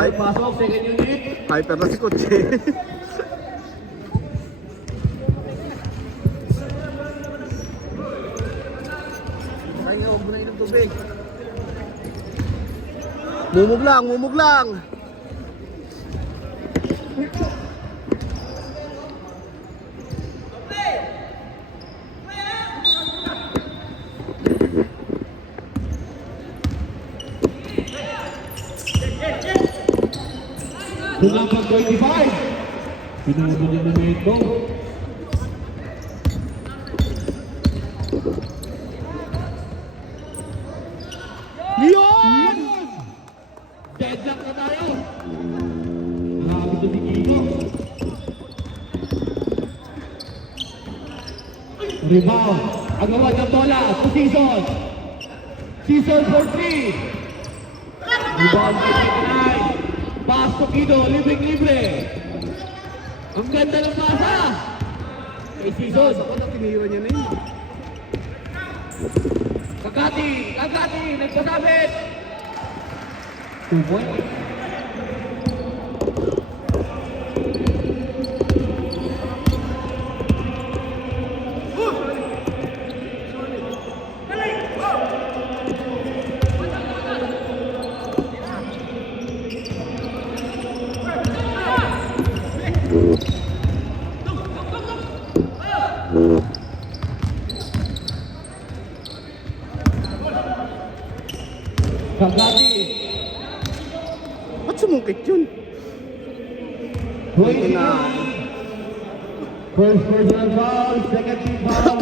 Hyper pasok, second unit. Hyper na si Kutsi. Kaya huwag mo na inom tubig. Mumug lang, mumug lang. Kulang pag 25. Pinunod niya na ito. Yun! Deadlock na tayo. Grabe ito si Kiko. Rebound. Agawa ng bola. To Season. Season for 3. Rebound kay 29. Pass to Kido. Libreng-libre. Ang ganda ng pasa. Kay Season. Ako na tinira niya na yun. Kakati. Kakati. Nagpasabit. 2 points. Kakati. Ba't sumungkit yun? 29. First personal foul, second team foul.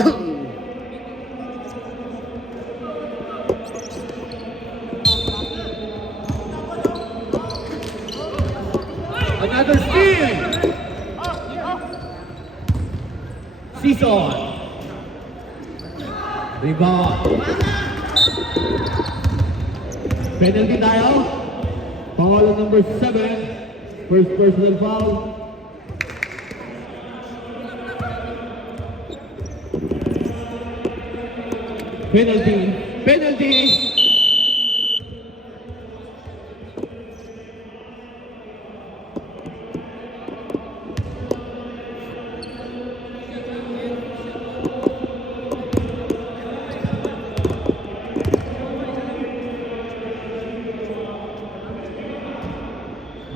Another steal. Season. Rebound. Penalty tayo. Foul on number 7. First personal foul. Penalty. Penalty.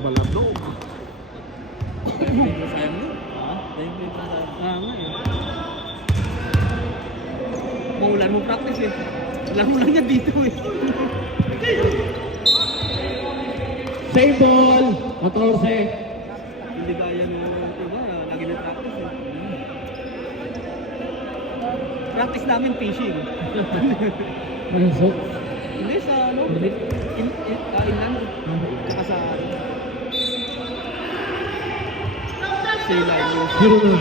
Baladog. Sayang mo? Sayang mo yung nga eh. Maulan mo practice eh. Laro lang yan dito eh. Same ball. 14. Hindi gaya mo, diba? Lagi na practice eh. Practice namin fishing. Ano so? Hindi sa ano? Inland. Tsaka sa... Sila yun. 0-9.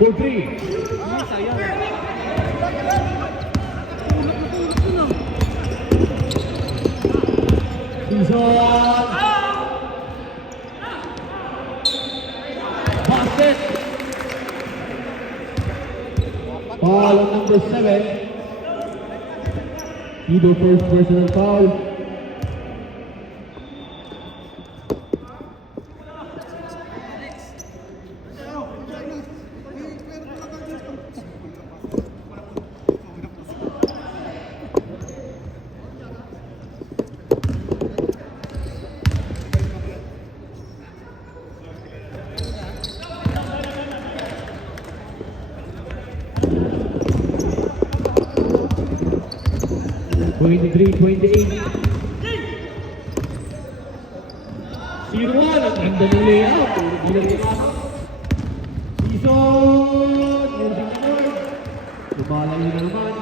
For 3. Hindi, sayang. Tulak ko na. Season. Basket. Foul on number 7. Kido first personal foul. Twenty-three, 28. 0-1. Ang ganda ng layout. Bilang pinasok. Season. Using the board. Lumalayo na naman.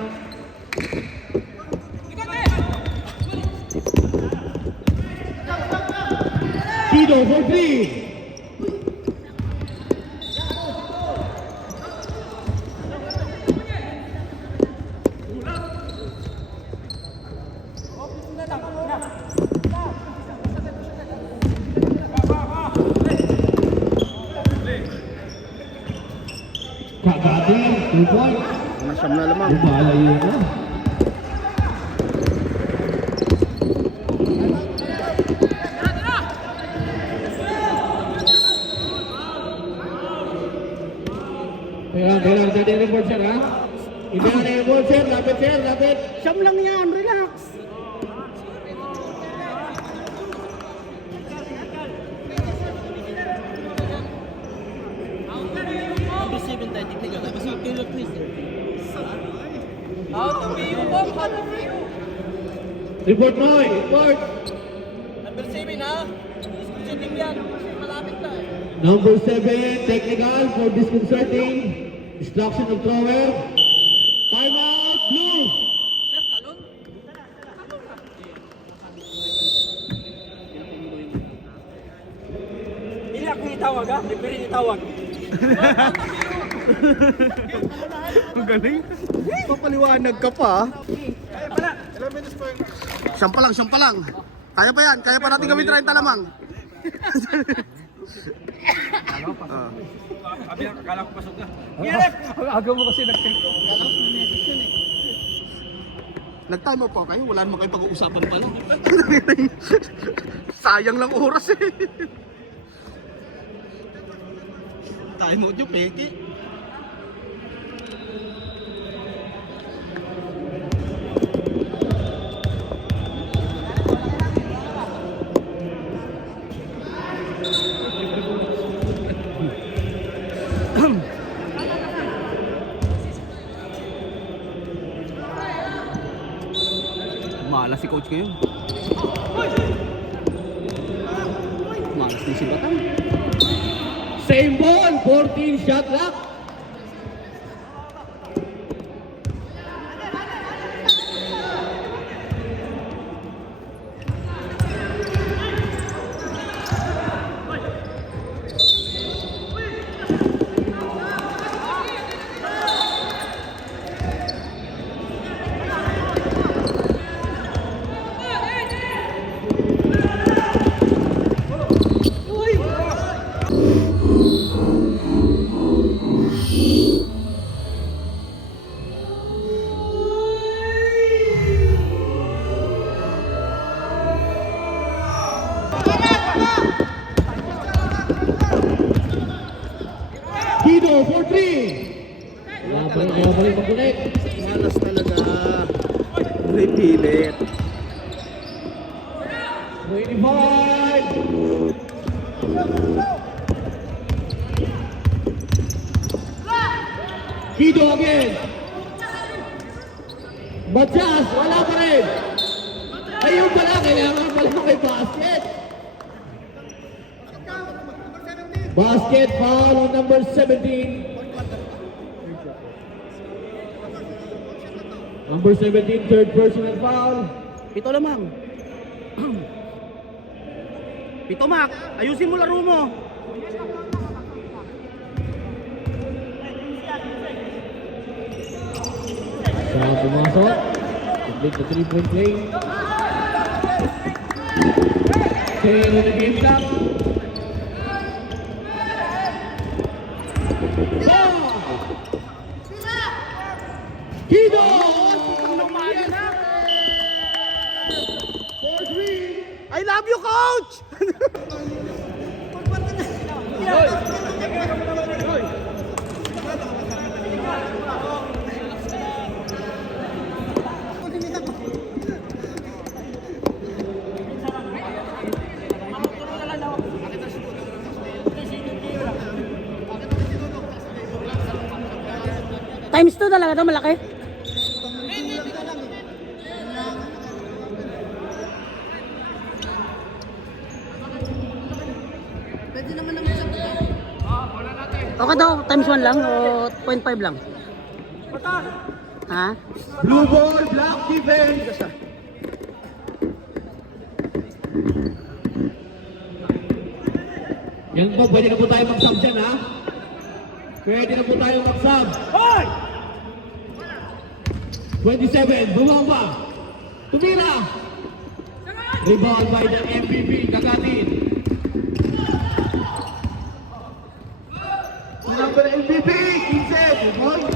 Kido for 3. Kakati, 2 points. Nasyam na lamang. Lumalayo na. Kailangan natin yung report, sir, ha? Hindi na yung report, sir. Lapit, sir. Lapit. Siyam lang yan, relax. Report, Noy. Report. Number 7, technical for disconcerting. Destruction of thrower. Timeout, blue. Hindi ako itawag ha, referee itawag. Ang galing. Papaliwanag ka pa. Siyam pa lang. Kaya pa yan, kaya pa natin gawin 30 lamang. Sabi na, akala ko pasok na. Aga mo kasi nag-time out pa kayo, wala naman kayo pag-uusapan pala. Sayang lang oras eh. Time out yung peke. Malas si coach ngayon. Malas din si Batang. Same ball. 14 shot clock. Kido for 3. Wala pa rin mag-connect. Malas talaga. Repilit. 25. Kido again. Matias, wala pa rin. Ayun pala, kailangan pala may basket. Basket foul on number 17. Number 17, third personal foul. Pito lamang. Pito, Mac. Ayusin mo laro mo. Sa pumasok. Complete the 3-point play. Sale on the game clock. Kido! I love you, coach! Times 2 talaga ito, malaki. Okay daw, times 1 lang o 0.5 lang? Ha? Blue ball, block defense. Yan po, pwede na po tayo mag-sub dyan, ha? Pwede na po tayo mag-sub. 27, bumaba. Tumira. Rebound by the MVP, Kagatin. Number MVP, Kinsey, rebound.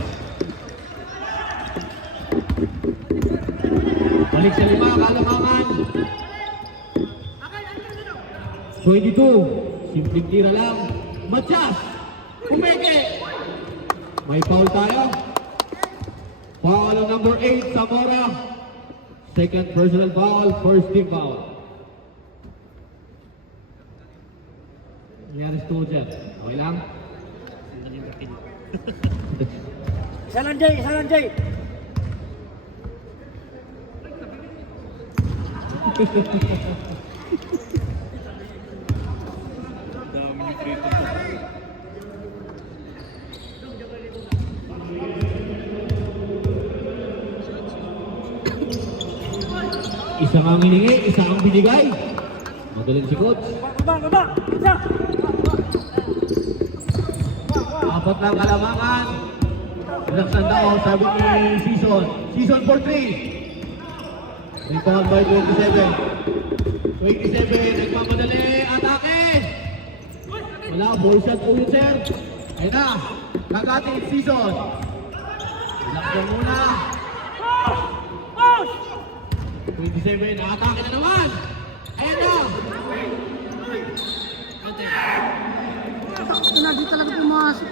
Balik sa 5, Kalamangan. 22, simpleng tira lang. Matias, umeke. May foul tayo. Foul on number 8, Zamora. Second personal foul, first team foul. Nangyari sa Tujer. Okay lang? Isa lang, Jay. Isa lang, Jay. Isa kang hiningi, isa kang binigay. Magaling si coach. Baba. Isa. Apat ng kalamangan. Binaksan daw, sabi ni Season. Season for 3. Rebound by 27. 27, nagmamadali. Atake! Wala, ball shot ulit, sir. Ayun na. Kagatin, Season. Binaksan muna. 27, nakatake na naman. Ayun na. Di talaga pumasok.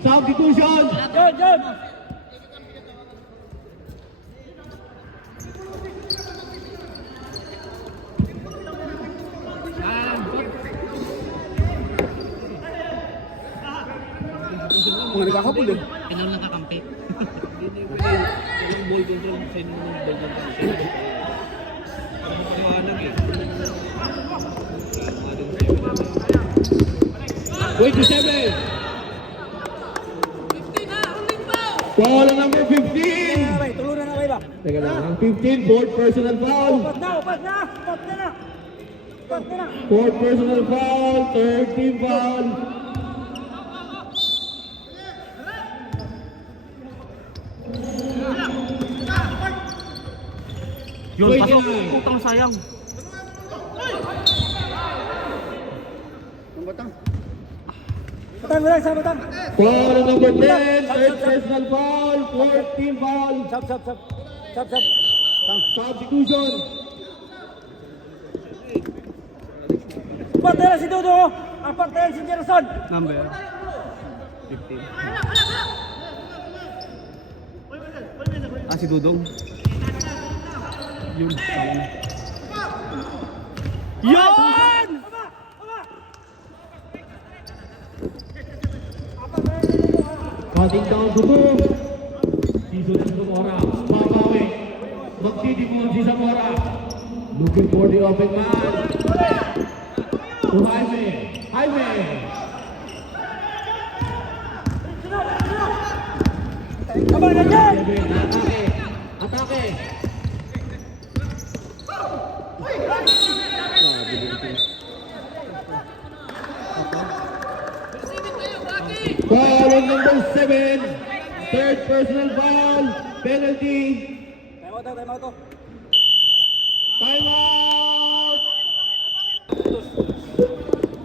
Substitution! John. Mga nagkakapul eh. Ilan lang kakampi? Yung ball control, sino yung ball control? Parang paliwanag eh. 27! Foul on number 15! Tuluran na kayo ba? Teka lang, ang 15, fourth personal foul. Upat na. Fourth personal foul, third team foul. Yun, pasok. 29. Putang sayang. Batang. Foul on number 10, third personal foul, fourth team foul. Sap. Substitution. Partera si Dodo. Ang partera si Jerson. Number. 15. Si Dudong. Yun. Yun! Cutting down to move. Season ng Zamora. Babawi. Magtitipon si Zamora. Looking for the open man. To Jaime. Abang na dyan. Atake. Foul on number 7. Third personal foul. Penalty. Time out. Timeout.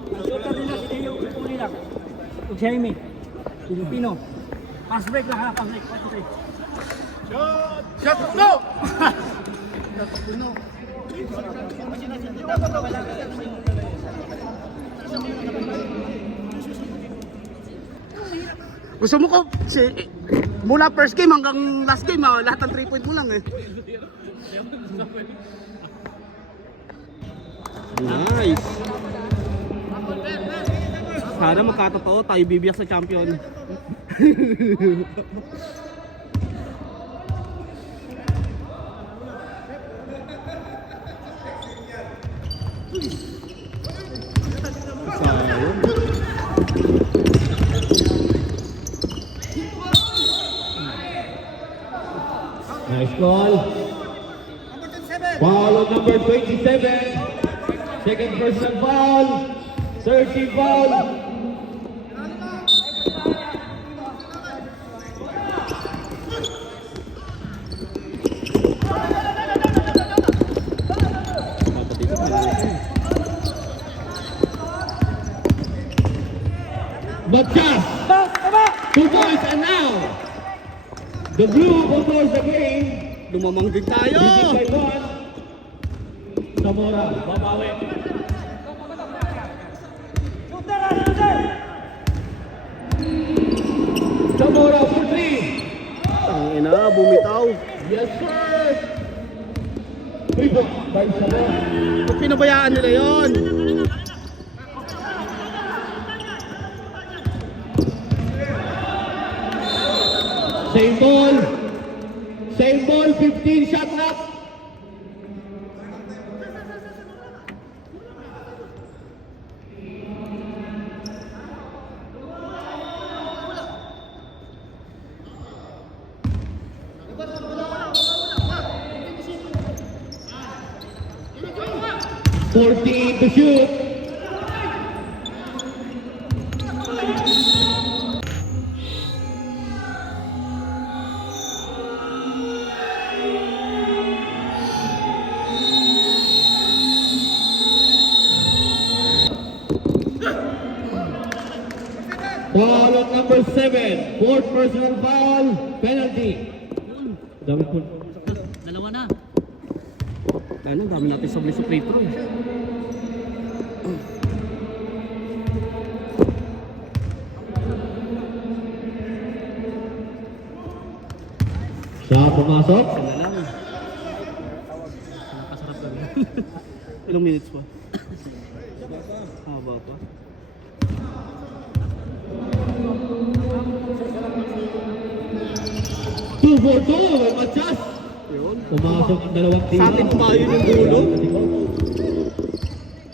Ang shooter nila si Deo Uli lang. Ug si Jaime. Filipino. Pass break lang ha. Pass break. Shot! No! Gusto mo ko, mula first game hanggang last game, lahat ng 3 point mo lang eh. Nice! Sana magkatotoo tayo bibiyak sa champion. Sayang. Nice call. Foul on number 27. Second personal foul. Third team foul. Matias, 2 points and now the blue controls the game. Lumamang din tayo. Leading by 1. Zamora, babawi. Zamora for 3. Tangina, bumitaw. Yes sir. Rebound by Zamora. Ba't pinabayaan nila yon? Same ball. Same ball, 15 shot clock. Fourteen to shoot. Foul on number 7. Fourth personal foul. Penalty. Dami po. Dalawa na. Ano, dami natin sabli sa free throw. Siya pumasok. Ano lang. Nakasarap kami. Ilang minutes pa? Haba pa. Two for two. May Matias. Yun. Pumasok ang dalawang tira. Sa atin pa yun yung dulo.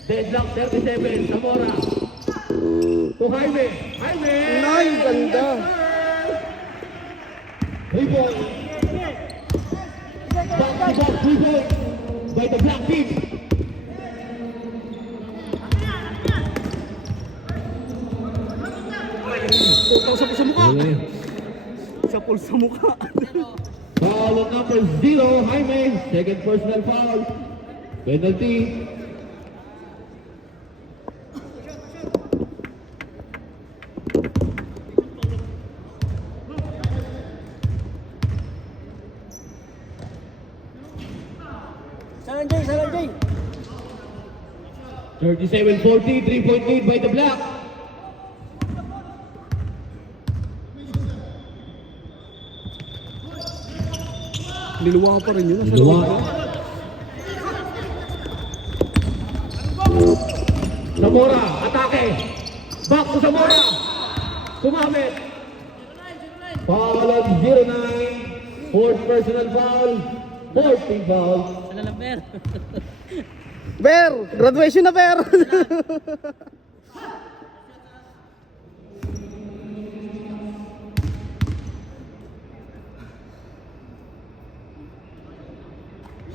Deadlock 37. Zamora. To Jaime. Jaime. Nay, ganda. Rebound. Back to back rebound by the black team. Putaw sa mukha. Sa pool sa mukha. Foul on number 0. Jaime. Second personal foul. Penalty. Salanjay! 37-40. 3-point lead by the black. Niluwa pa rin yun. Dua. Zamora, atake. Back to Zamora. Kumamit. Foul on 09. Fourth personal foul. Fourth team foul. Sala lang, Ber. Ber! Graduation na, Ber!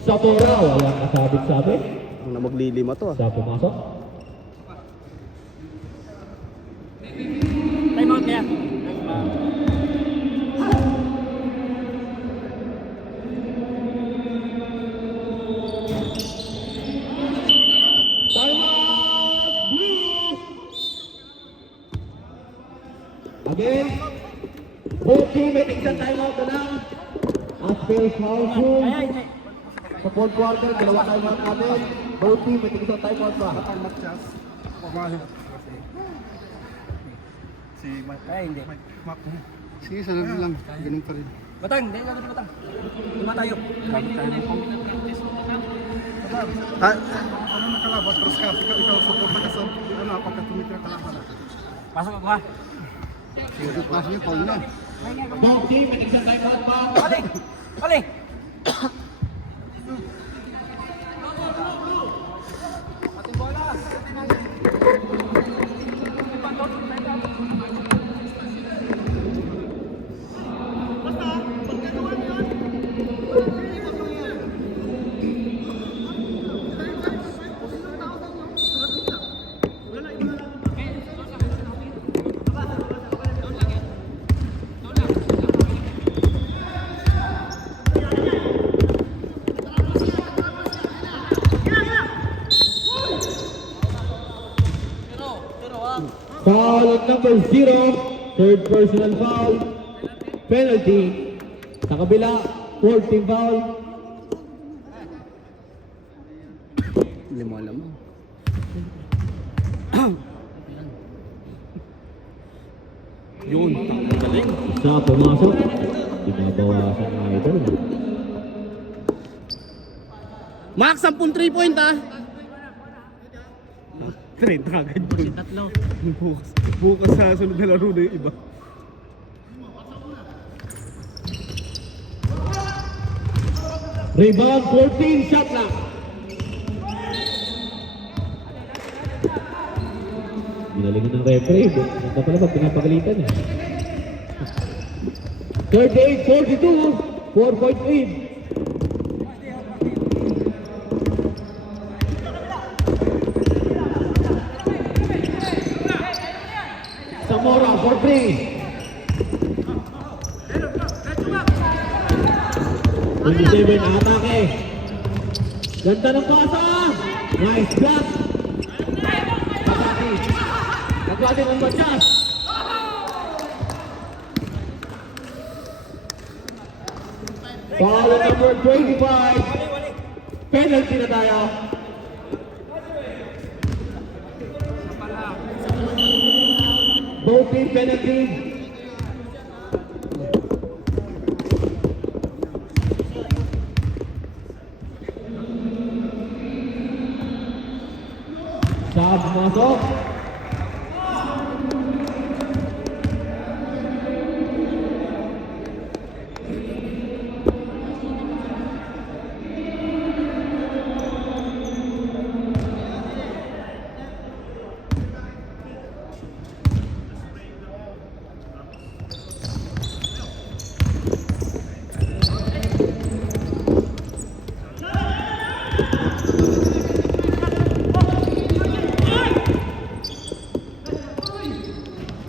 Zamora, walang kasabit-sabit. Ang na maglilima to ah. Siya pumasok. Time out kaya. Timeout, blue. Again, both team may isang timeout na lang. At Phil Household. Kaya, hindi. Sa fourth quarter, dalawa timeout natin. Both team may isang timeout pa. Kaya, hindi. Sige, sana lang. Ganun pa rin. Batang, hindi lang ito batang. Lima tayo. Ano nakalaban? Terus ka, ikaw support na ka sa ano, apakah tumitra kalaban? Pasok ako ha. Pasnya Paul na. Both team may isang timeout pa. Kali! Kali! number 0, third personal foul, penalty. Sa kabila, fourth team foul. Hindi mo alam. Yun, ang galing. Isa pumasok. Binabawasan na ito. Max, 10 3-point ah. 30 agad yun. Tatlo. Bukas sa sunod na laro na yung iba. Rebound, 14, shot clock. Binalingan ng referee. Ito pala ba pinapagalitan eh. 38-42, 4-point lead. Zamora for 3. 27 atake. Ganda ng pasa. Nice block. Nagwadi ng Matias. Foul number 25. Penalty na tayo. Both team penalty. Sab masuk.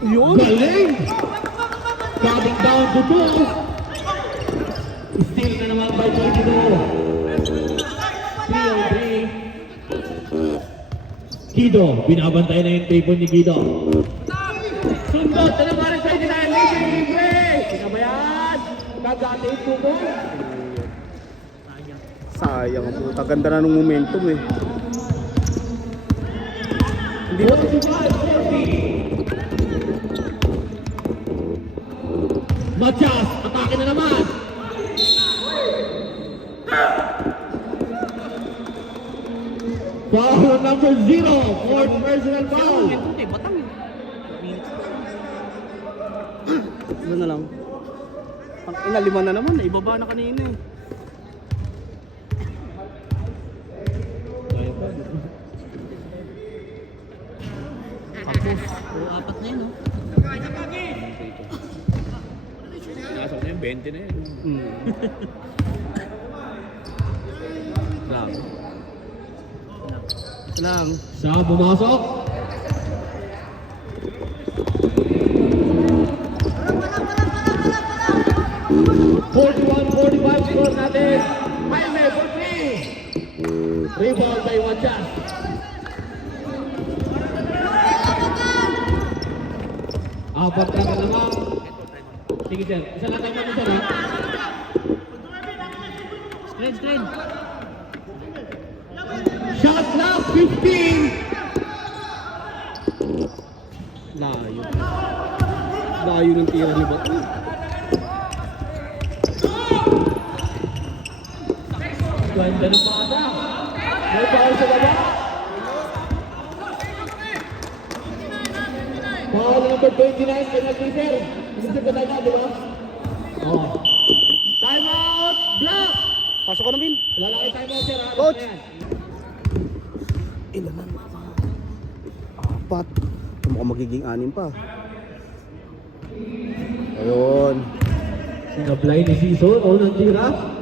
Yun. Galing! Coming down to 2. Still na naman by 22. 3-3. Kido, binabantay na yung table ni Kido. Sundot na naman ang 29. Libre! Pinabayan! Kagati ito mo. Sayang ang puta. Ganda na ng momentum eh. Hindi ba ito? 40. Matias, atake na naman. Foul number 0, fourth personal foul. Ano na lang. Ang ina, 5 na naman. Ibaba na kanina eh. Tapos, puro apat na yun, no? Nakasok na yun, 20 na yun. Lang. Lang. Sa bumasok. (41-45) score natin. Jaime for 3. Rebound by Matias. Apat na naman. Sige sir, isa lang tayo naman sir ha. Screen. Shot clock 15. Layo. Layo ng tira ni Bato. Ganda ng bata. May foul sa baba. Foul number 29, penalty sir. Isip ka tayo na, di ba? Oo. Time out! Block! Pasok ko na, Min. Wala lang kayo time out sir ha. Coach! Ayan. Ilan na? 4. Mukhang magiging 6 pa. Ayun. Sinablay ni Sison, o ng tira.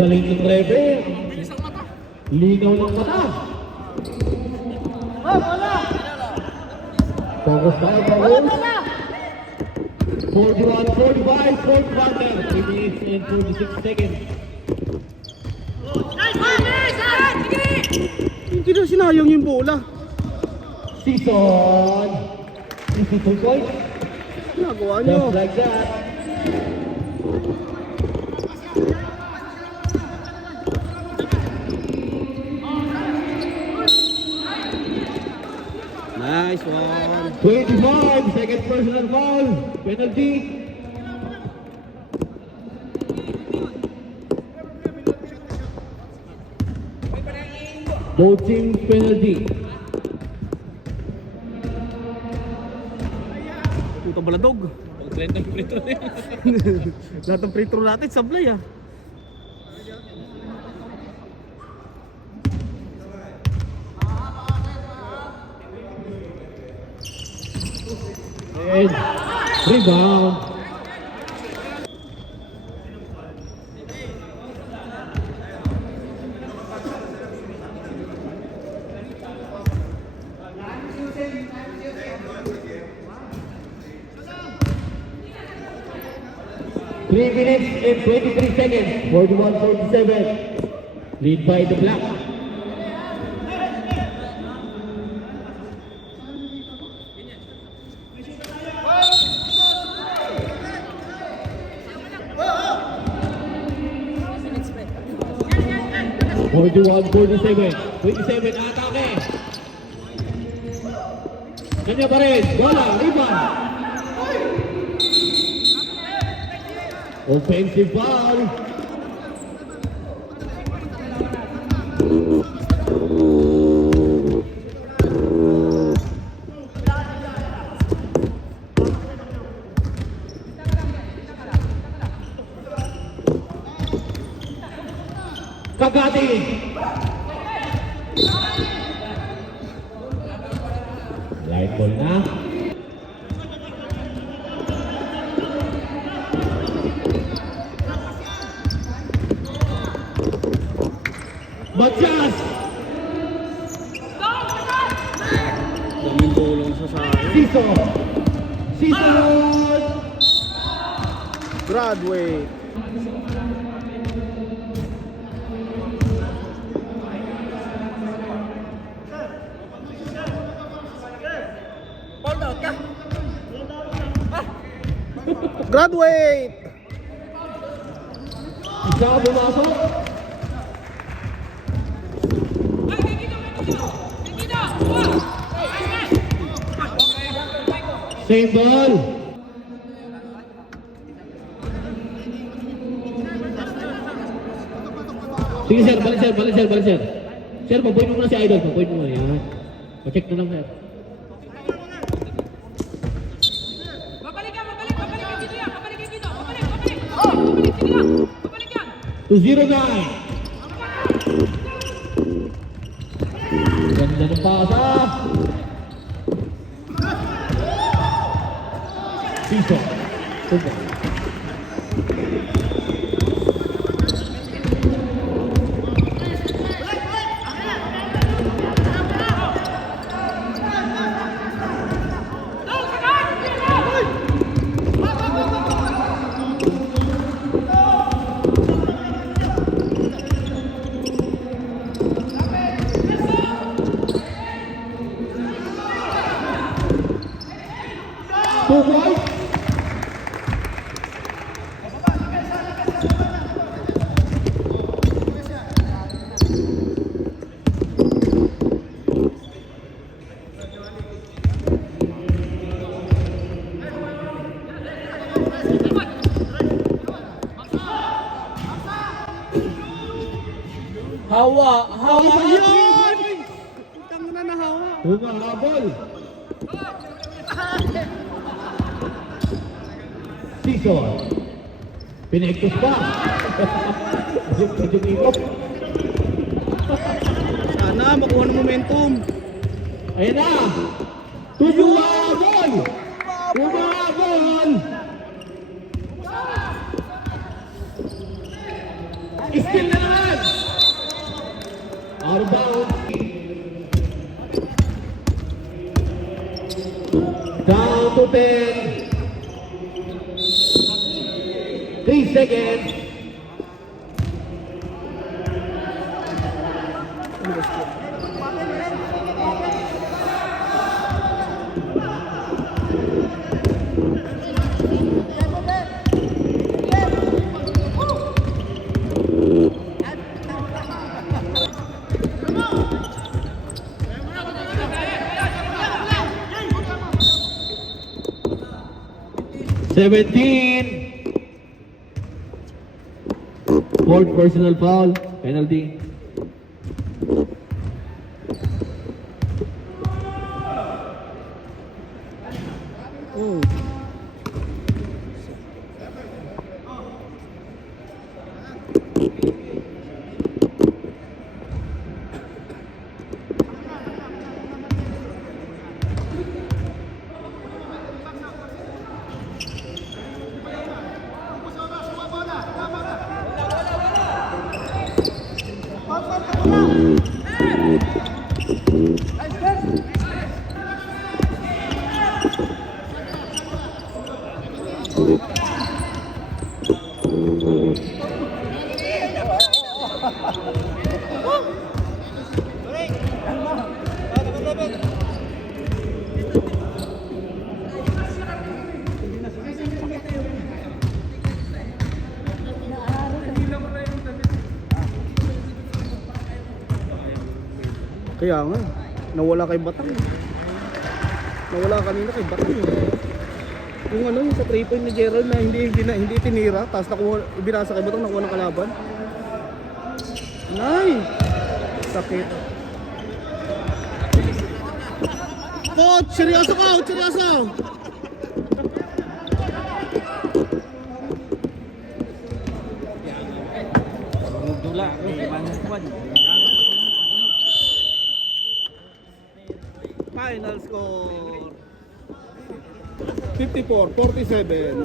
Galing ng rebe. Linaw ng mata. Focus tayo, focus. 41-45, fourth quarter. 3 minutes and 46 seconds. Hindi na sinayang yung bola. Season. 52 points. Ginagawa nyo. Just like that. Nice one. 25, second personal foul. Penalty. Both teams penalty. Puta baladog. Pag-blend ng prito na yun. Lahat ng free throw natin, sablay ah. And rebound. Three minutes and 23 seconds. 41-47. Lead by the Black. Forty-one, 47. 27, atake. Kanya pa rin. Bola, rebound. Offensive foul. Kagati. Light ball na. Matias. Daming tulong sa sa'yo. Siso. Siso. Graduate. Graduate! Isa bumasok. Same ball. Sige sir, balik sir, balik sir, balik sir. Sir, pa-point mo muna si Idol, pa-point mo muna. Yan. Pa-check na lang sir. To 09. Ganda ng pasa. Piso. Tubo. Tubo. Hawa! Hawa! Ayun! Putang na nahawa. Humahabol. Season. Pinektos pa. Medyo Sana makuha ng momentum. ayan na. Humahabol. Humahabol. Still na naman. Out of bounds. 3 seconds. Fourth personal foul, penalty. Oh. Kaya nga, nawala kay Batang. Nawala kanina kay Batang. Yung ano, yung sa 3 point ni Gerald na hindi tinira, tapos nakuha, ibinasa kay Batang, nakuha ng kalaban. Nay! Sakit. Coach! Seryoso ka! Seryoso! Dula, mangukuan. Final score 54-47.